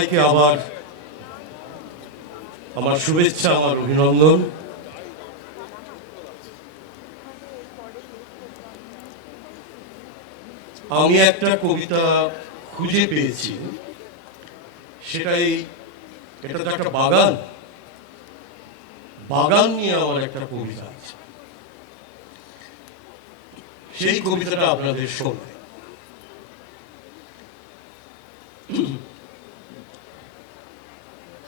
সবাইকে আবার আমার শুভেচ্ছা, আমার অভিনন্দন। আমি একটা কবিতা খুঁজে পেয়েছি, এটা তো একটা বাগান নিয়ে আমার একটা কবিতা আছে। সেই কবিতাটা আপনাদের শোনাই।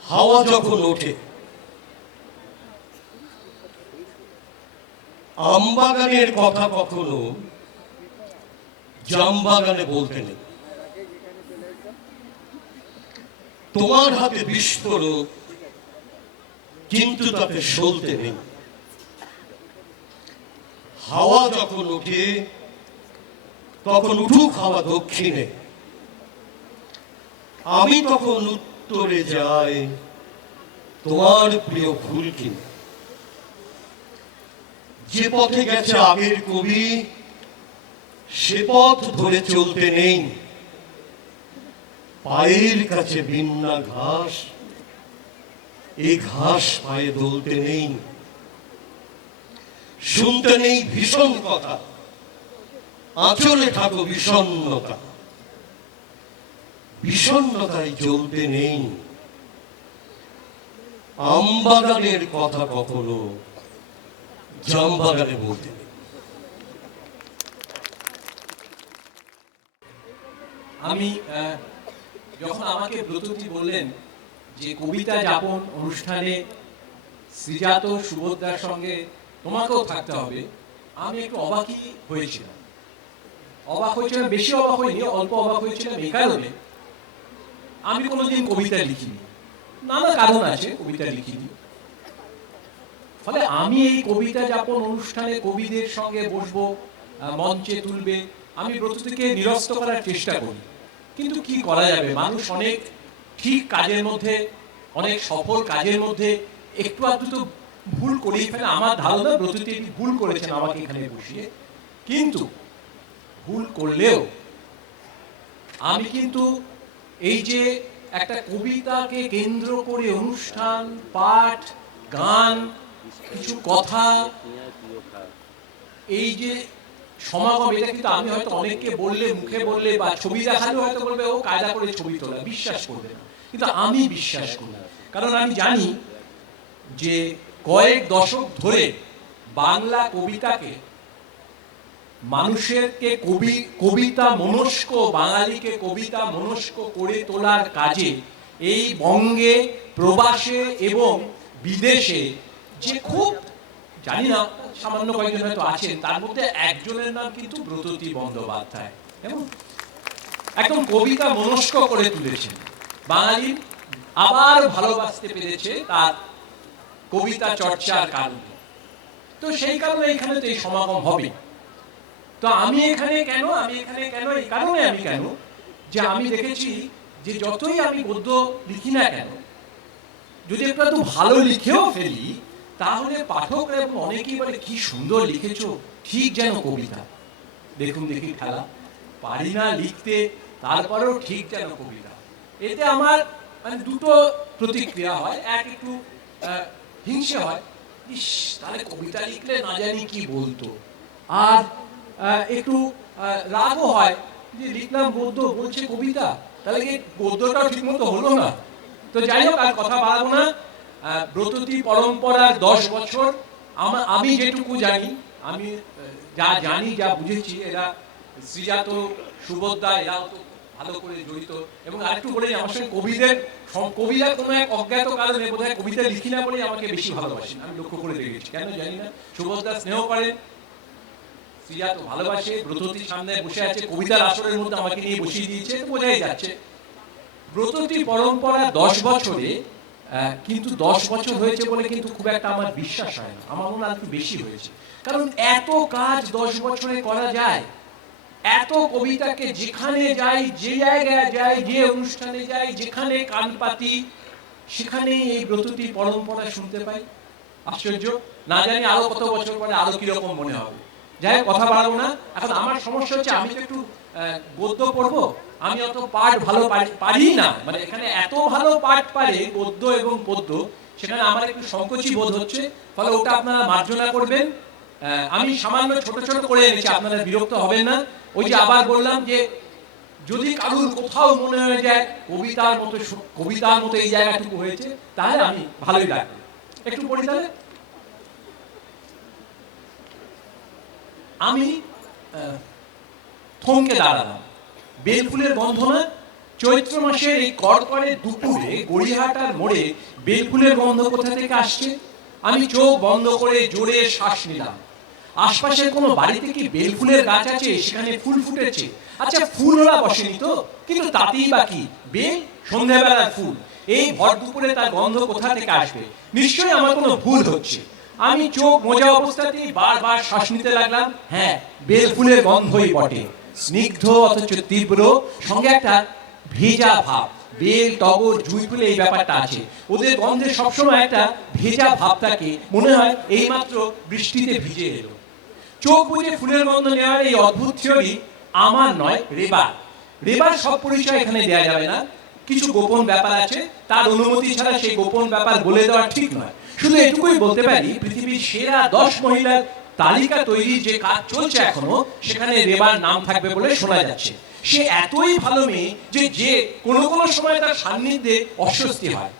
হাওয়া যখন ওঠে আমবাগানের কথা কখনো জামবাগানে বলতে নেই। তোমার হাতে বিস্ফোরক কিন্তু তাতে সলতে নেই। হাওয়া যখন ওঠে তখন উঠুক হাওয়া দক্ষিণে, আমি তখন উত্তরে যাই তোমার প্রিয় ফুল কিনে। যে পথে গেছে আগের কবি সে পথ ধরে চলতে নেই। পায়ের কাছে বিন্না ঘাস, এই ঘাস পায়ে দলতে নেই। শুনতে নেই ভীষণ কথা, আঁচলে থাকো বিষণ্ণতা, বিষণ্ণতায় জ্বলতে নেই। আমবাগানের কথা কখনো জামবাগানে বলতে নেই। আমি যখন আমাকে ব্রততী বললেন যে কবিতা যাপন অনুষ্ঠানে শ্রীজাত সুভদ্রার সঙ্গে তোমাকেও থাকতে হবে, আমি একটু অবাকই হয়েছিলাম। বেশি অবাক হয়নি, অল্প অবাক হয়েছিলাম এই কারণে আমি কোনোদিন কবিতা লিখিনি, নানা কারণ আছে কবিতা লিখিনি। ফলে আমি এই কবিতা যাপন অনুষ্ঠানে কবিদের সঙ্গে বসবো, মঞ্চে তুলবে, আমি ব্রততীকে নিরস্ত করার চেষ্টা করি। কিন্তু কি করা যাবে, মানুষ অনেক ঠিক কাজের মধ্যে, অনেক সফল কাজের মধ্যে একটু আধটু তো ভুল করেই ফেলে। আমার ধারণা ব্রততী ভুল করেছেন আমাকে এখানে বসিয়ে, কিন্তু ভুল করলেও আমি কিন্তু এই যে একটা কবিতাকে কেন্দ্র করে অনুষ্ঠান, পাঠ, গান, কিছু কথা, এই যে সমাগম, এটা কিন্তু আমি হয়তো অনেককে বললে, মুখে বললে বা ছবি দেখালে হয়তো বলবে ও কায়দা করে ছবি তোলা, বিশ্বাস করবে না। কিন্তু আমি বিশ্বাস করি, কারণ আমি জানি যে কয়েক দশক ধরে বাংলা কবিতাকে, মানুষেরকে কবিতা মনস্ক, বাঙালিকে কবিতা মনস্ক করে তোলার কাজে এই বঙ্গে, প্রবাসে এবং বিদেশে যে খুব, জানি না সামান্য কয়েকজন হয়তো আছেন, তার মধ্যে একজনের নাম কিন্তু ব্রততী বন্দ্যোপাধ্যায়, এবং একদম কবিতা মনস্ক করে তুলেছেন। বাঙালি আবার ভালোবাসতে পেরেছে তার কবিতা চর্চার কারণে। তো সেই কারণে এখানে তো এই সমাগম হবে। তো আমি এখানে কেন এই কারণে আমি কেন, যে আমি দেখেছি যে যতই আমি গদ্য লিখি না কেন, যদি একটু ভালো লিখেও ফেলি তাহলে পাঠকরা এবং অনেকেই বলে কি সুন্দর লিখেছো, ঠিক যেন কবিতা। দেখুন দেখি খেলা, পারি না লিখতে, তারপরেও ঠিক যেন কবিতা। এতে আমার মানে দুটো প্রতিক্রিয়া হয়। এক, একটু হিংসে হয়, ইস তাহলে কবিতা লিখলে না জানি কি বলতো। আর একটু রাগও হয় যে লিখলাম গদ্য, বলছে কবিতা, তাহলে কি গদ্যটা ঠিক মতো হলো না। তো যাই হোক, আর কথা বাড়াবো না। ব্রততী পরম্পরার 10 বছর, আমি যেটুকু জানি, আমি যা জানি, যা বুঝেছি, এরা শ্রীজাত, সুভদ্রা, এরাও তো ভালো করে জড়িত। এবং আরেকটু বলে আমার সঙ্গে কবিরা কোনো এক অজ্ঞাত কারণে বোধহয় কবিতা লিখি না বলে আমাকে বেশি ভালোবাসেন, আমি লক্ষ্য করে দেখেছি, কেন জানি না। সুভদ্রা স্নেহ করেন, শ্রীজাত ভালোবাসে, ব্রততীর সামনে বসে আছে, কবিতার আসরের মধ্যে আমাকে নিয়ে বসিয়ে দিয়েছে, বোঝাই যাচ্ছে। ব্রততী পরম্পরা 10 বছরে, কিন্তু 10 বছর হয়েছে বলে কিন্তু খুব একটা আমার বিশ্বাস হয় না, আমার মনে হয় একটু বেশি হয়েছে। কারণ এত কাজ 10 বছরে করা যায়, এত কবিতাকে যেখানে যাই, যে জায়গায় যাই, যে অনুষ্ঠানে যাই, যেখানে কান পাতি, সেখানেই এই ব্রততী পরম্পরা শুনতে পাই। আশ্চর্য, না জানি আরো কত বছর পরে আরো কিরকম মনে হবে। যাই হোক, কথা বাড়াবো না। এখন আমার সমস্যা হচ্ছে, আমি তো একটু গদ্য পড়বো, আমি অত পাঠ ভালো পারি না, মানে এখানে এত ভালো পাঠ পারে গদ্য এবং পদ্য, সেখানে আমার একটু সংকোচই বোধ হচ্ছে, ফলে ওটা আপনারা মার্জনা করবেন। আমি সামান্য ছোট ছোট করে এনেছি, আপনারা বিরক্ত হবেন না। ওই যে আবার বললাম যে যদি কারুর কোথাও মনে হয়ে যায় কবিতার মতো এই জায়গাটুকু হয়েছে, তাহলে আমি ভালোই লাগবে। একটু পড়ি তাহলে। আমি থমকে দাঁড়ালাম। বেলফুলের গন্ধ না? চৈত্র মাসের এই কড়কড়ে দুপুরে গড়িয়াহাটার মোড়ে বেলফুলের গন্ধ কোথা থেকে আসছে? আমি চোখ বন্ধ করে জোরে শ্বাস নিলাম। আশপাশের কোনো বাড়িতে কি বেলফুলের গাছ আছে, সেখানে ফুল ফুটেছে? আচ্ছা, ফুল ওরা বসেনি তো, কিন্তু তাতেই বা কি, বেল সন্ধ্যাবেলার ফুল, এই ভর দুপুরে তার গন্ধ কোথা থেকে আসবে? নিশ্চয়ই আমার কোনো ভুল হচ্ছে। আমি চোখ মোজা অবস্থাতেই বারবার শ্বাস নিতে লাগলাম। হ্যাঁ, বেল ফুলের গন্ধই বটে, স্নিগ্ধ অথচ তীব্র, সঙ্গে একটা ভেজা ভাব। বেল, টগর, জুঁই ফুলে এই ব্যাপারটা আছে, ওদের গন্ধে সবসময় একটা ভেজা ভাব থাকে, মনে হয় এইমাত্র বৃষ্টিতে ভিজে এলো। চোখ বুজে ফুলের গন্ধ নেওয়ার এই অদ্ভুত থিওরি আমার নয়, রেবার। রেবার সব পরিচয় এখানে দেওয়া যাবে না, কিছু গোপন ব্যাপার আছে, তার অনুমতি ছাড়া সেই গোপন ব্যাপার বলে দেওয়া ঠিক নয়। শুধু এটুকুই বলতে পারি, পৃথিবীর সেরা 10 মহিলার তালিকা তৈরির যে কাজ চলছে এখনো, সেখানে রেবার নাম থাকবে বলে শোনা যাচ্ছে। সে এতই ভালো মেয়ে যে কোনো কোনো সময় তার সান্নিধ্যে অস্বস্তি হয়।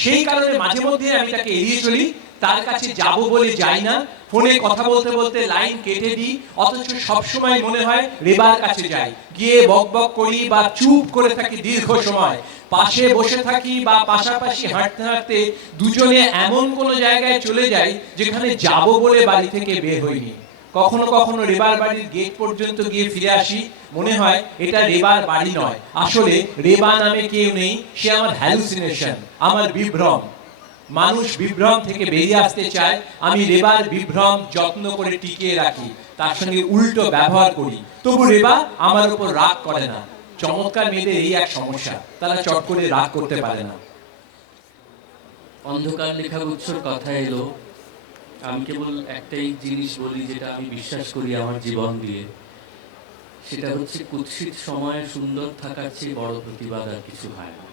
সেই কারণে মাঝে মধ্যে আমি তাকে এড়িয়ে চলি, তার কাছে যাব বলে যাই না। ফোনে কথা বলতে বলতে লাইন কেটে দিই, অথচ সবসময় মনে হয় রেবার কাছে যাই, গিয়ে বকবক করি বা চুপ করে থাকি দীর্ঘ সময়। পাশে বসে থাকি বা পাশাপাশি হাঁটতে হাঁটতে দুজনে এমন কোনো জায়গায় চলে যাই যেখানে যাব বলে বাড়ি থেকে বের হইনি। কখনো কখনো রেবার বাড়ির গেট পর্যন্ত গিয়ে ফিরে আসি, মনে হয় এটা রেবার বাড়ি নয়, আসলে রেবা নামে কেউ নেই, সে আমার হ্যালুসিনেশন, আমার বিভ্রম। মানুষ বিভ্রম থেকে বেরিয়ে আসতে চায়, আমি রেবার বিভ্রম যত্ন করে টিকিয়ে রাখি, তার সঙ্গে উল্টো ব্যবহার করি, তবু রেবা আমার উপর রাগ করে না। চমৎকার মেয়েদের এই এক সমস্যা, তারা চট করে রাগ করতে পারে না। অন্ধকার লেখাগুচ্ছর কথা এলো, আমি কেবল একটাই জিনিস বলি যেটা আমি বিশ্বাস করি আমার জীবন দিয়ে, সেটা হচ্ছে কুৎসিত সময়ে সুন্দর থাকার চেয়ে বড় প্রতিবাদ আর কিছু হয় না।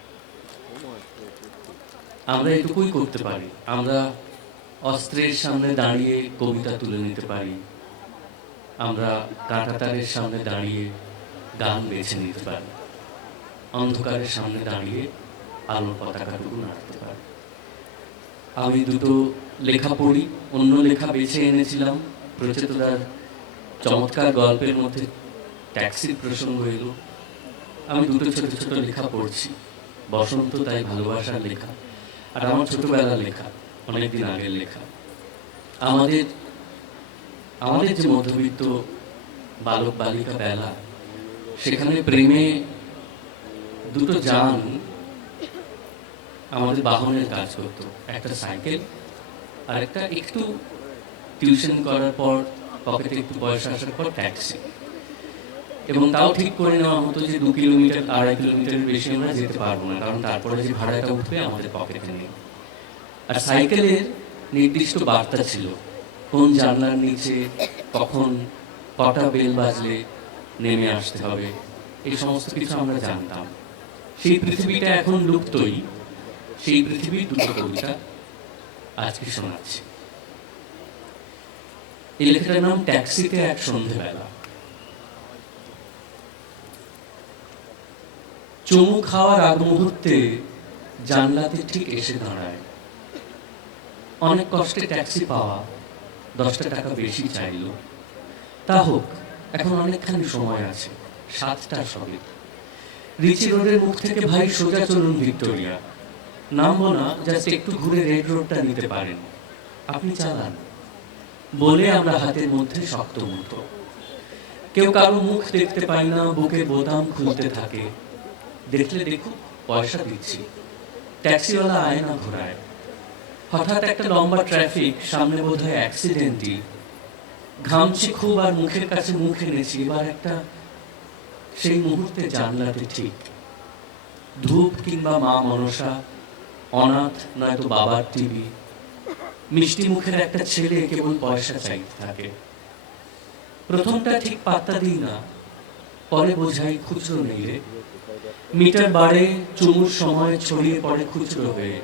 আমরা এটুকুই করতে পারি, আমরা অস্ত্রের সামনে দাঁড়িয়ে কবিতা তুলে নিতে পারি, আমরা কাঁটাতারের সামনে দাঁড়িয়ে গান বেছে নিতে পারি, অন্ধকারের সামনে দাঁড়িয়ে আলোর পতাকাটুকু নাড়তে পারি। আমি দুটো লেখা পড়ি, অন্য লেখা বেছে এনেছিলাম। প্রচেতদার চমৎকার গল্পের মধ্যে ট্যাক্সির প্রসঙ্গ এলো, আমি দুটো ছোট ছোট লেখা পড়ছি। বসন্ত তাই ভালোবাসার লেখা, আর আমার ছোটবেলার লেখা, অনেকদিন আগের লেখা। আমাদের যে মধ্যবিত্ত বালক বালিকা বেলা, সেখানে প্রেমে দুটো যান আমাদের বাহনের কাজ করতো, একটা সাইকেল আর একটা একটু টিউশন করার পর পকেটে একটু পয়সা আসার পর ট্যাক্সি। এবং তাও ঠিক করে নেওয়া হতো যে 2 কিলোমিটার 2.5 কিলোমিটারের বেশি আমরা যেতে পারবো না, কারণ তারপরে যে ভাড়াটা উঠবে আমাদের পকেটে নেই। আর সাইকেলের নির্দিষ্ট বার্তা ছিল, কোন জানলার নিচে কখন কটা বেল বাজলে নেমে আসতে হবে, এই সমস্ত কিছু আমরা জানতাম। সেই পৃথিবীটা এখন লুপ্তই, সেই পৃথিবীর দুটো কবিতা আজকে শোনাচ্ছি। এই লেখাটার নাম ট্যাক্সিতে এক সন্ধেবেলা। চুমু খাওয়ার আগ মুহূর্তে জানলাতে ঠিক এসে দাঁড়ায়। অনেক কষ্টে ট্যাক্সি পাওয়া, 10 টাকা বেশি চাইল। তা হোক, এখন অনেকখানি সময় আছে, 7টা সবে। রিচি রোডের মুখ থেকে ভাই সোজা চলুন ভিক্টোরিয়া, নামবো না, জাস্ট একটু ঘুরে রেড রোডটা নিতে পারেন, আপনি চালান বলে আমরা হাতের মধ্যে শক্ত মুঠো। কেউ কারো মুখ দেখতে পাই না, বুকে বোতাম খুলতে থাকে। দেখলে দেখুক, পয়সা দিচ্ছি। ট্যাক্সিওয়ালা আয়না ঘোরায়। হঠাৎ একটা লম্বা ট্রাফিক, সামনে বোধহয় অ্যাক্সিডেন্টই। ঘামছি খুব আর মুখের কাছে মুখ এনেছি। এবার একটা, সেই মুহূর্তে জানলাতে ঠিক ধূপ কিংবা মা মনসা, অনাথ নয়তো বাবার টিভি, মিষ্টি মুখের একটা ছেলে কেবল পয়সা চাইতে থাকে। প্রথমটা ঠিক পাত্তা দিই না, পরে বোঝাই খুচরো নেই রে, মিটার বাড়ে, চুমুর সময় ছড়িয়ে পড়ে খুচরো হয়ে।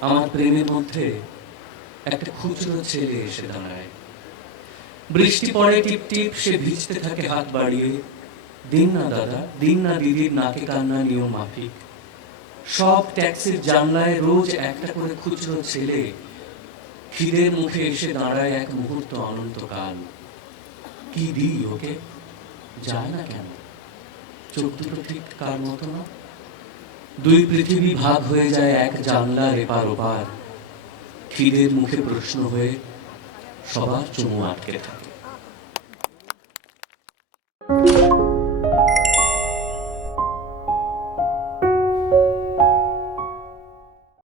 আমার প্রেমের মধ্যে একটা খুচরো ছেলে এসে দাঁড়ায়। বৃষ্টি পড়ে টিপ টিপ, সে ভিজতে থাকে হাত বাড়িয়ে। দিন না দাদা, দিন না দিদির নাকে কান্না নিয়ম মাফিক। সব ট্যাক্সির জানলায় রোজ একটা করে খুচরো ছেলে খিদের মুখে এসে দাঁড়ায় এক মুহূর্ত অনন্তকাল। কি দিই ওকে, যায় না কেন? চোখ দুটো ঠিক কার মতো না? দুই পৃথিবী ভাগ হয়ে যায় এক জানলার এপার ওপার। খিদের মুখে প্রশ্ন হয়ে সবার চুমু আটকে থাকে।